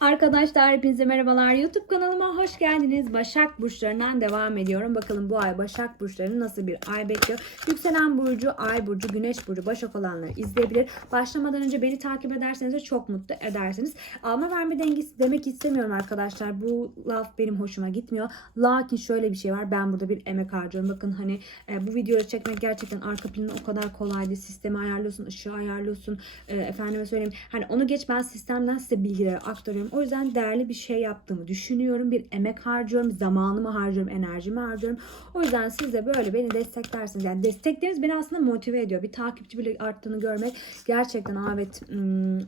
Arkadaşlar hepinize merhabalar. YouTube kanalıma hoş geldiniz. Başak burçlarından devam ediyorum. Bakalım bu ay Başak burçlarını nasıl bir ay bekliyor. Yükselen burcu, ay burcu, güneş burcu, Başak olanları izleyebilir. Başlamadan önce beni takip ederseniz de çok mutlu edersiniz. Alma verme dengesi demek istemiyorum arkadaşlar. Bu laf benim hoşuma gitmiyor. Lakin şöyle bir şey var. Ben burada bir emek harcıyorum. Bakın hani e, bu videoyu çekmek gerçekten arka planı o kadar kolaydı. Sistemi ayarlıyorsun, ışığı ayarlıyorsun. E, efendime söyleyeyim. Hani onu geç ben sistemden size bilgileri aktarıyorum. O yüzden değerli bir şey yaptığımı düşünüyorum. Bir emek harcıyorum, zamanımı harcıyorum, enerjimi harcıyorum. O yüzden siz de böyle beni desteklersiniz. Yani destekleriniz beni aslında motive ediyor. Bir takipçi bile arttığını görmek gerçekten "Aa, evet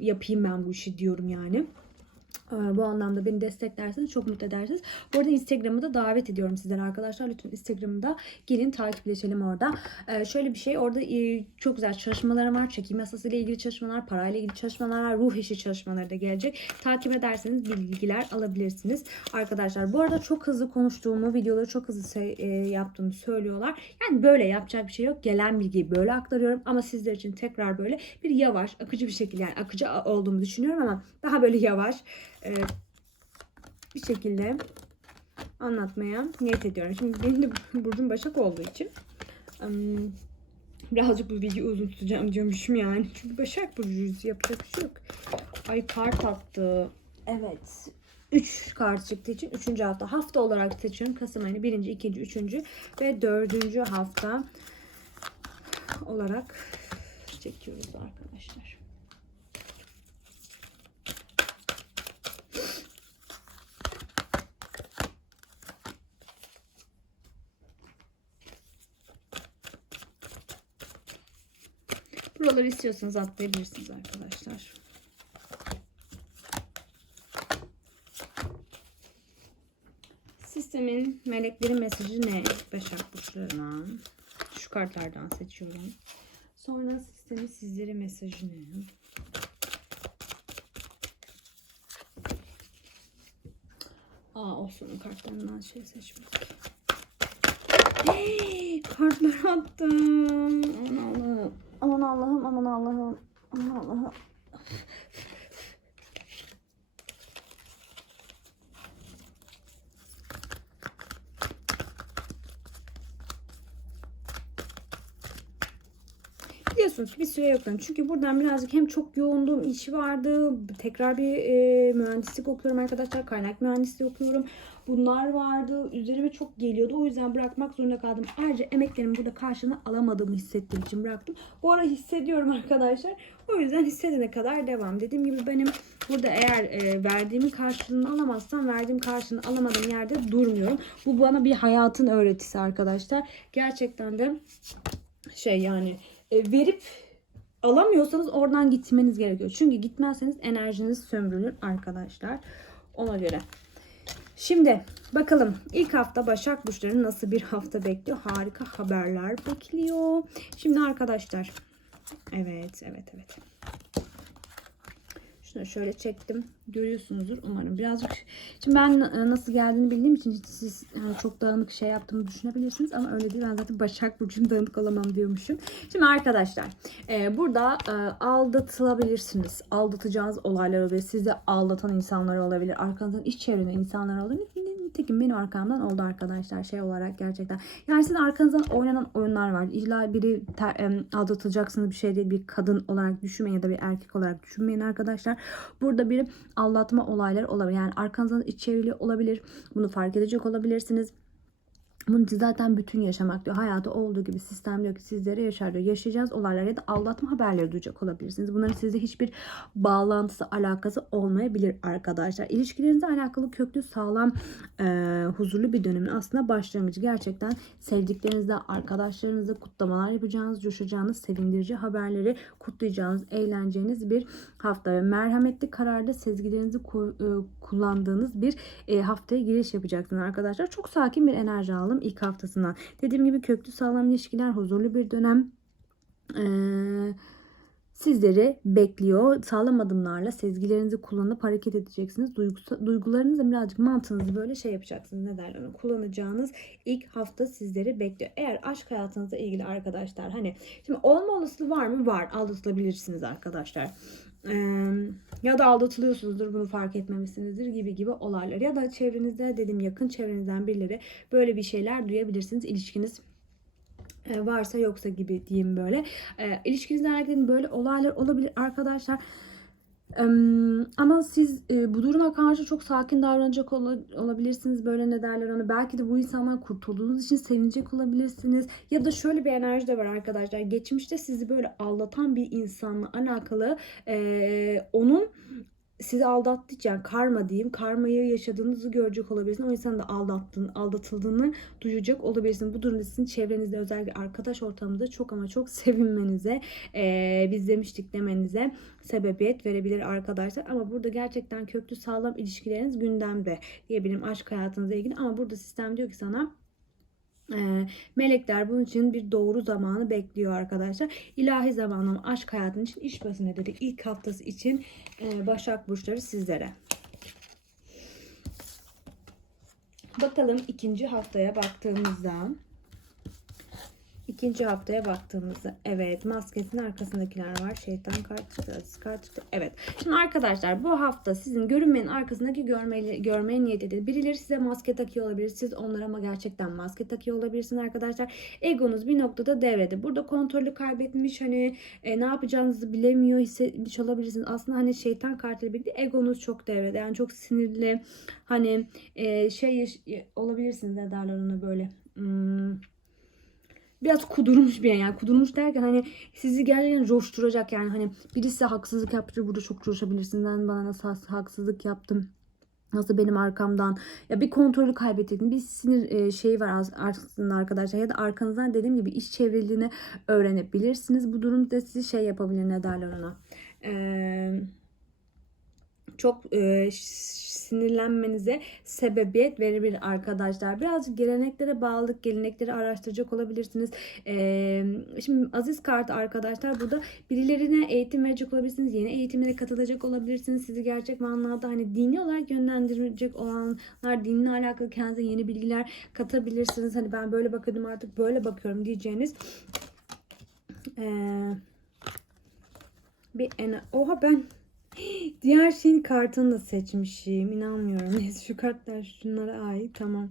yapayım ben bu işi diyorum yani. Ee, Bu anlamda beni desteklerseniz çok mutlu edersiniz. Bu arada Instagram'ı da davet ediyorum sizden arkadaşlar. Lütfen Instagram'da gelin takipleşelim orada. Ee, şöyle bir şey orada e, çok güzel çalışmalarım var. Çekim yasası ile ilgili çalışmalar, parayla ilgili çalışmalar. Ruh işi çalışmaları da gelecek. Takip ederseniz bilgiler alabilirsiniz. Arkadaşlar bu arada çok hızlı konuştuğumu, videoları çok hızlı e, yaptığımı söylüyorlar. Yani böyle yapacak bir şey yok. Gelen bilgiyi böyle aktarıyorum ama sizler için tekrar böyle bir yavaş, akıcı bir şekilde yani akıcı olduğumu düşünüyorum ama daha böyle yavaş e, bir şekilde anlatmaya niyet ediyorum. Şimdi benim de burcum Başak olduğu için birazcık bu videoyu uzun tutacağım diyormuşum yani. Çünkü Başak burcuyuz yapacak bir şey yok. Ay kart attı. Evet. 3 kart çıktığı için 3. hafta. Hafta olarak seçiyorum. Kasım ayını 1. 2. 3. ve 4. hafta olarak çekiyoruz arkadaşlar. Buraları istiyorsanız atlayabilirsiniz arkadaşlar. Sistemin meleklerin mesajı ne? Başak burçlarına. Şu kartlardan seçiyorum. Sonra sistemin sizlere mesajı ne? Aa olsun kartlarından şey seçmedik. Hey, kartlar attım. Aman Allah'ım. Aman Allah'ım, aman Allah'ım. Aman Allah'ım. Biliyorsunuz bir süre yokum. Çünkü buradan birazcık hem çok yoğunluğum iş vardı. Tekrar bir e, mühendislik okuyorum arkadaşlar. Kaynak mühendisliği okuyorum. Bunlar vardı. Üzerime çok geliyordu. O yüzden bırakmak zorunda kaldım. Ayrıca emeklerimin burada karşılığını alamadığımı hissettiğim için bıraktım. Bu ara hissediyorum arkadaşlar. O yüzden hissedene kadar devam. Dediğim gibi benim burada eğer e, verdiğimin karşılığını alamazsam verdiğim karşılığını alamadığım yerde durmuyorum. Bu bana bir hayatın öğretisi arkadaşlar. Gerçekten de şey yani e, verip alamıyorsanız oradan gitmeniz gerekiyor. Çünkü gitmezseniz enerjiniz sömürülür arkadaşlar. Ona göre. Şimdi bakalım ilk hafta Başak Burçları nasıl bir hafta bekliyor? Harika haberler bekliyor. Şimdi arkadaşlar. Evet, evet, evet. Şunu şöyle çektim. Görüyorsunuzdur umarım. Birazcık şimdi ben e, nasıl geldiğini bildiğim için siz yani çok dağınık şey yaptığımı düşünebilirsiniz ama öyle değil. Ben zaten Başak Burcu'nun dağınık olamam diyormuşum. Şimdi arkadaşlar e, burada e, aldatılabilirsiniz. Aldatacağınız olaylar olabilir. Sizi aldatan insanlar olabilir. Arkanızdan iç çevrede insanlar olabilir. Nitekim benim arkamdan oldu arkadaşlar şey olarak gerçekten. Yani sizin arkanızdan oynanan oyunlar var. İlla biri ter, aldatılacaksınız bir şey değil. Bir kadın olarak düşünmeyin ya da bir erkek olarak düşünmeyin arkadaşlar. Burada bir aldatma olayları olabilir. Yani arkanızdan iç olabilir. Bunu fark edecek olabilirsiniz. Bunu zaten bütün yaşamak diyor. Hayatı olduğu gibi sistem diyor ki sizlere yaşar diyor. Yaşayacağız olaylar ya da aldatma haberleri duyacak olabilirsiniz. Bunların sizde hiçbir bağlantısı, alakası olmayabilir arkadaşlar. İlişkilerinizle alakalı köklü, sağlam, e, huzurlu bir dönemin aslında başlangıcı. Gerçekten sevdiklerinizle, arkadaşlarınızla kutlamalar yapacağınız, coşacağınız, sevindirici haberleri kutlayacağınız, eğleneceğiniz bir hafta. Ve merhametli kararda sezgilerinizi e, kullandığınız bir e, haftaya giriş yapacaksınız arkadaşlar. Çok sakin bir enerji aldım ilk haftasından. Dediğim gibi köklü sağlam ilişkiler, huzurlu bir dönem. Eee sizleri bekliyor. Sağlam adımlarla sezgilerinizi kullanıp hareket edeceksiniz. Duygusa, duygularınızla birazcık mantığınızı böyle şey yapacaksınız. Ne derler onu kullanacağınız ilk hafta sizleri bekliyor. Eğer aşk hayatınızla ilgili arkadaşlar hani şimdi olma olasılığı var mı? Var. Aldatılabilirsiniz arkadaşlar. Ya da aldatılıyorsunuzdur bunu fark etmemişsinizdir gibi gibi olaylar. Ya da çevrenizde dedim yakın çevrenizden birileri böyle bir şeyler duyabilirsiniz. İlişkiniz e, varsa yoksa gibi diyeyim böyle. E, ilişkinizle alakalı böyle olaylar olabilir arkadaşlar. Ama siz e, bu duruma karşı çok sakin davranacak ola- olabilirsiniz. Böyle ne derler onu. Belki de bu insanlar kurtulduğunuz için sevinecek olabilirsiniz. Ya da şöyle bir enerji de var arkadaşlar. Geçmişte sizi böyle aldatan bir insanla alakalı e, onun sizi aldattı yani karma diyeyim. Karmayı yaşadığınızı görecek olabilirsiniz. O insanın da aldattığını, aldatıldığını duyacak olabilirsiniz. Bu durumda sizin çevrenizde özellikle arkadaş ortamında çok ama çok sevinmenize, eee biz demiştik demenize sebebiyet verebilir arkadaşlar. Ama burada gerçekten köklü sağlam ilişkileriniz gündemde diyebilirim aşk hayatınızla ilgili. Ama burada sistem diyor ki sana melekler bunun için bir doğru zamanı bekliyor arkadaşlar. İlahi zamanlama aşk hayatın için iş başına dedik. İlk haftası için eee, Başak Burçları sizlere. Bakalım ikinci haftaya baktığımızda İkinci haftaya baktığımızda evet maskesinin arkasındakiler var. Şeytan kart çıktı, kart çıktı. Evet. Şimdi arkadaşlar bu hafta sizin görünmenin arkasındaki görmeli, görmeye niyet edin. Birileri size maske takıyor olabilir. Siz onlara ama gerçekten maske takıyor olabilirsiniz arkadaşlar. Egonuz bir noktada devrede. Burada kontrolü kaybetmiş hani e, ne yapacağınızı bilemiyor hissetmiş olabilirsiniz. Aslında hani şeytan kartıyla birlikte egonuz çok devrede. Yani çok sinirli hani e, şey yaş- olabilirsiniz ne derler ona böyle. Hmm, biraz kudurmuş bir yani. Kudurmuş derken hani sizi gerçekten coşturacak yani. Hani birisi haksızlık yaptı burada çok coşabilirsiniz ben bana nasıl haksızlık yaptım? Nasıl benim arkamdan? Ya bir kontrolü kaybettiğin bir sinir e, şeyi var aslında arkadaşlar. Ya da arkanızdan dediğim gibi iş çevriliğini öğrenebilirsiniz. Bu durumda sizi şey yapabilir ne derler ona. Eee çok e, sinirlenmenize sebebiyet verebilir arkadaşlar. Birazcık geleneklere bağlılık, gelenekleri araştıracak olabilirsiniz. E, şimdi Aziz kart arkadaşlar burada birilerine eğitim verecek olabilirsiniz. Yeni eğitimlere katılacak olabilirsiniz. Sizi gerçek manada hani dini olarak yönlendirecek olanlar dinle alakalı kendinize yeni bilgiler katabilirsiniz. Hani ben böyle bakıyordum artık böyle bakıyorum diyeceğiniz e, bir ener- Oha ben Diğer şeyin kartını da seçmişim. İnanmıyorum. Neyse şu kartlar şunlara ait. Tamam.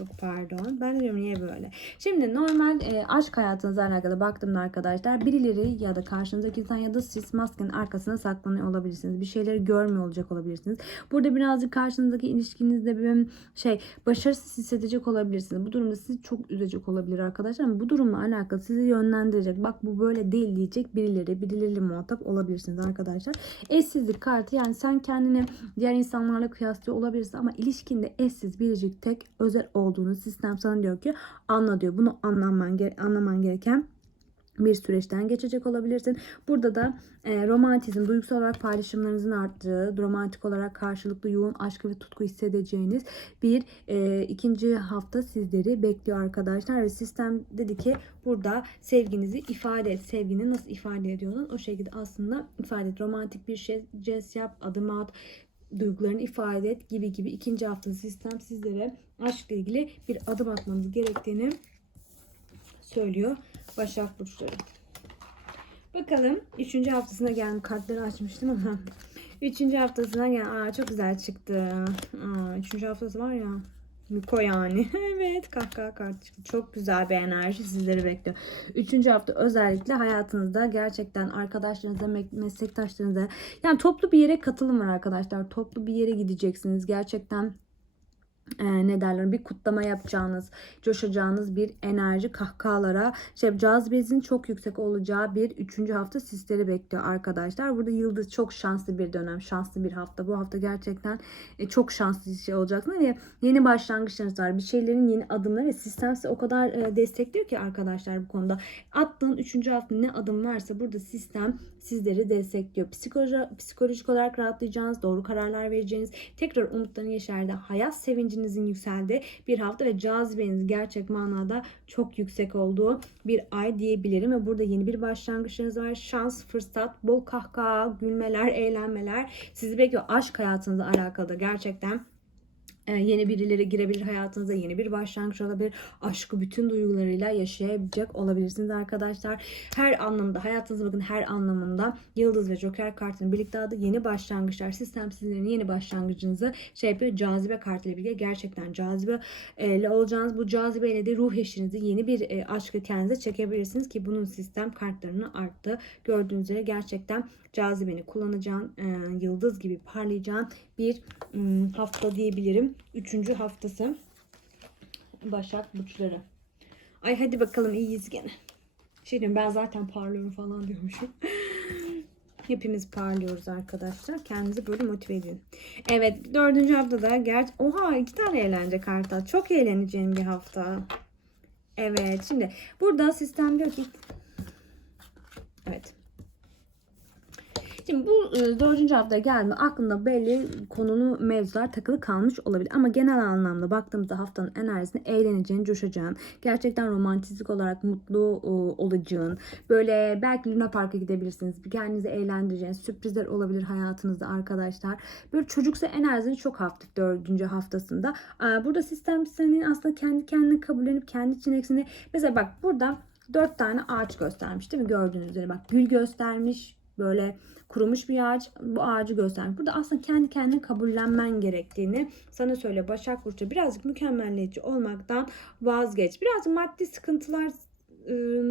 Çok pardon. Ben diyorum niye böyle. Şimdi normal e, aşk hayatınızla alakalı baktığımda arkadaşlar birileri ya da karşınızdaki insan ya da siz maskenin arkasına saklanıyor olabilirsiniz. Bir şeyleri görmüyor olacak olabilirsiniz. Burada birazcık karşınızdaki ilişkinizde bir şey başarısız hissedecek olabilirsiniz. Bu durumda sizi çok üzecek olabilir arkadaşlar. Ama bu durumla alakalı sizi yönlendirecek. Bak bu böyle değil diyecek birileri birileriyle muhatap olabilirsiniz arkadaşlar. Eşsizlik kartı yani sen kendini diğer insanlarla kıyaslıyor olabilirsin ama ilişkinde eşsiz biricik tek özel olduğunu sistem sana diyor ki anla diyor. Bunu anlaman, anlaman gereken bir süreçten geçecek olabilirsin. Burada da e, romantizm, duygusal olarak paylaşımlarınızın arttığı, romantik olarak karşılıklı yoğun aşkı ve tutku hissedeceğiniz bir e, ikinci hafta sizleri bekliyor arkadaşlar. Ve sistem dedi ki burada sevginizi ifade et. Sevgini nasıl ifade ediyorsun? O şekilde aslında ifade et. Romantik bir şey, jest yap, adım at, duygularını ifade et gibi gibi ikinci hafta sistem sizlere aşkla ilgili bir adım atmanız gerektiğini söylüyor Başak Burçları. Bakalım 3. haftasına geldim. Kartları açmıştım ama 3. haftasına gel. Aa çok güzel çıktı. Aa 3. haftası var ya. Miko yani. evet kahkaha kartı. Çok güzel bir enerji sizleri bekliyor. Üçüncü hafta özellikle hayatınızda gerçekten arkadaşlarınıza, me- meslektaşlarınıza yani toplu bir yere katılım var arkadaşlar. Toplu bir yere gideceksiniz. Gerçekten e, ne derler bir kutlama yapacağınız, coşacağınız bir enerji kahkahalara, şey cazibenizin çok yüksek olacağı bir üçüncü hafta sizleri bekliyor arkadaşlar. Burada yıldız çok şanslı bir dönem, şanslı bir hafta. Bu hafta gerçekten e, çok şanslı bir şey olacaksınız ve yeni başlangıçlarınız var. Bir şeylerin yeni adımları ve sistem size o kadar e, destekliyor ki arkadaşlar bu konuda. Attığın üçüncü hafta ne adım varsa burada sistem sizleri destekliyor. Psikoloji, psikolojik olarak rahatlayacağınız, doğru kararlar vereceğiniz, tekrar umutların yeşerdi, hayat sevincinizin yükseldiği bir hafta ve cazibeniz gerçek manada çok yüksek olduğu bir ay diyebilirim. Ve burada yeni bir başlangıçlarınız var. Şans, fırsat, bol kahkaha, gülmeler, eğlenmeler sizi bekliyor. Aşk hayatınızla alakalı da gerçekten yeni birileri girebilir hayatınıza, yeni bir başlangıç olabilir. Aşkı bütün duygularıyla yaşayabilecek olabilirsiniz arkadaşlar. Her anlamda, hayatınızı bakın her anlamında Yıldız ve Joker kartının birlikte adı yeni başlangıçlar. Sistem sizlerin yeni başlangıcınızı şey yapıyor. Cazibe kartıyla birlikte gerçekten cazibe ile olacağınız bu cazibeyle de ruh eşinizi yeni bir aşkı kendinize çekebilirsiniz ki bunun sistem kartlarını arttı. Gördüğünüz üzere gerçekten cazibeni kullanacağın, yıldız gibi parlayacağın bir hafta diyebilirim. Üçüncü haftası Başak Burçları. Ay hadi bakalım iyiyiz gene. Şey diyorum ben zaten parlıyorum falan diyormuşum. Hepimiz parlıyoruz arkadaşlar. Kendinizi böyle motive edin. Evet dördüncü haftada ger Oha iki tane eğlence kartı. Çok eğleneceğim bir hafta. Evet şimdi burada sistem diyor ki Evet. Şimdi bu e, dördüncü haftaya geldiğinde aklında belli konulu mevzular takılı kalmış olabilir. Ama genel anlamda baktığımızda haftanın enerjisini eğleneceğin, coşacağın, gerçekten romantik olarak mutlu e, olacağın, böyle belki Luna Park'a gidebilirsiniz. Kendinizi eğlendireceğiniz sürprizler olabilir hayatınızda arkadaşlar. Böyle çocuksa enerjinin çok hafif dördüncü haftasında. Aa, Burada sistem senin aslında kendi kendine kabullenip kendi içindekisini mesela bak burada dört tane ağaç göstermiş değil mi? Gördüğünüz üzere bak gül göstermiş, böyle kurumuş bir ağaç bu ağacı göstermiş. Burada aslında kendi kendine kabullenmen gerektiğini sana söyle Başak Burcu birazcık mükemmeliyetçi olmaktan vazgeç. Birazcık maddi sıkıntılar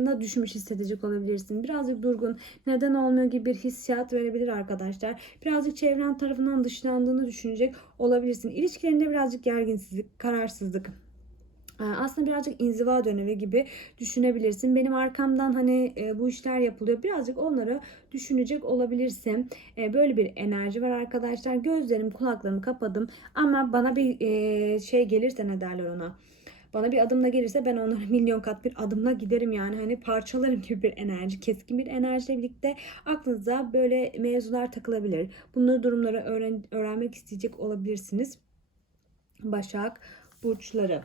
na düşmüş hissedecek olabilirsin. Birazcık durgun, neden olmuyor gibi bir hissiyat verebilir arkadaşlar. Birazcık çevren tarafından dışlandığını düşünecek olabilirsin. İlişkilerinde birazcık gerginsizlik, kararsızlık, aslında birazcık inziva dönemi gibi düşünebilirsin. Benim arkamdan hani e, bu işler yapılıyor. Birazcık onları düşünecek olabilirsin. E, böyle bir enerji var arkadaşlar. Gözlerimi kulaklarımı kapadım. Ama bana bir e, şey gelirse ne derler ona? Bana bir adımla gelirse ben onlara milyon kat bir adımla giderim yani hani parçalarım gibi bir enerji keskin bir enerjiyle birlikte aklınıza böyle mevzular takılabilir. Bunları durumları öğren öğrenmek isteyecek olabilirsiniz. Başak burçları.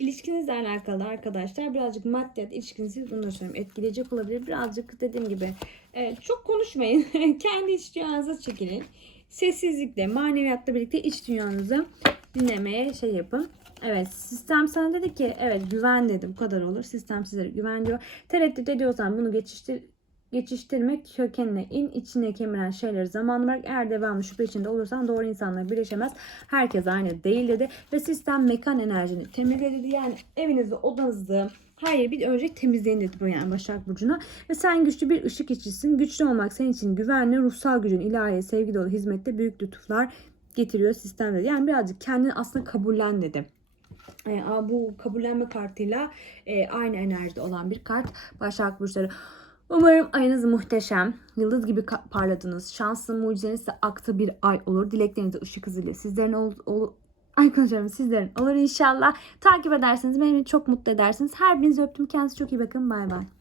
İlişkinizle alakalı arkadaşlar birazcık maddiyat ilişkinizi bunları söyleyeyim etkileyecek olabilir. Birazcık dediğim gibi e, çok konuşmayın. Kendi iç dünyanıza çekilin. Sessizlikle, maneviyatla birlikte iç dünyanızı dinlemeye şey yapın. Evet sistem sana dedi ki evet güven dedi bu kadar olur. Sistem sizlere güven diyor. Tereddüt ediyorsan bunu geçiştir geçiştirmek kökenine in içine kemiren şeyleri zamanlı bırak eğer devamlı şüphe içinde olursan doğru insanla birleşemez. Herkes aynı değil dedi ve sistem mekan enerjini temizle dedi. Yani evinizde odanızda her yeri bir önce temizleyin dedi bu yani Başak Burcu'na. Ve sen güçlü bir ışık içisin. Güçlü olmak senin için güvenli, ruhsal gücün ilahiye, sevgi dolu hizmette büyük lütuflar getiriyor sistem dedi. Yani birazcık kendini aslında kabullen dedi. E, bu kabullenme kartıyla e, aynı enerjide olan bir kart Başak Burçları. Umarım ayınız muhteşem, yıldız gibi parladınız. Şansın, mucizeniz ise aktı bir ay olur. Dileklerinize ışık hızıyla sizlerin ol, ol Ay konuşuyorum sizlerin olur inşallah. Takip ederseniz beni çok mutlu edersiniz. Her birinizi öptüm. Kendinize çok iyi bakın. Bay bay.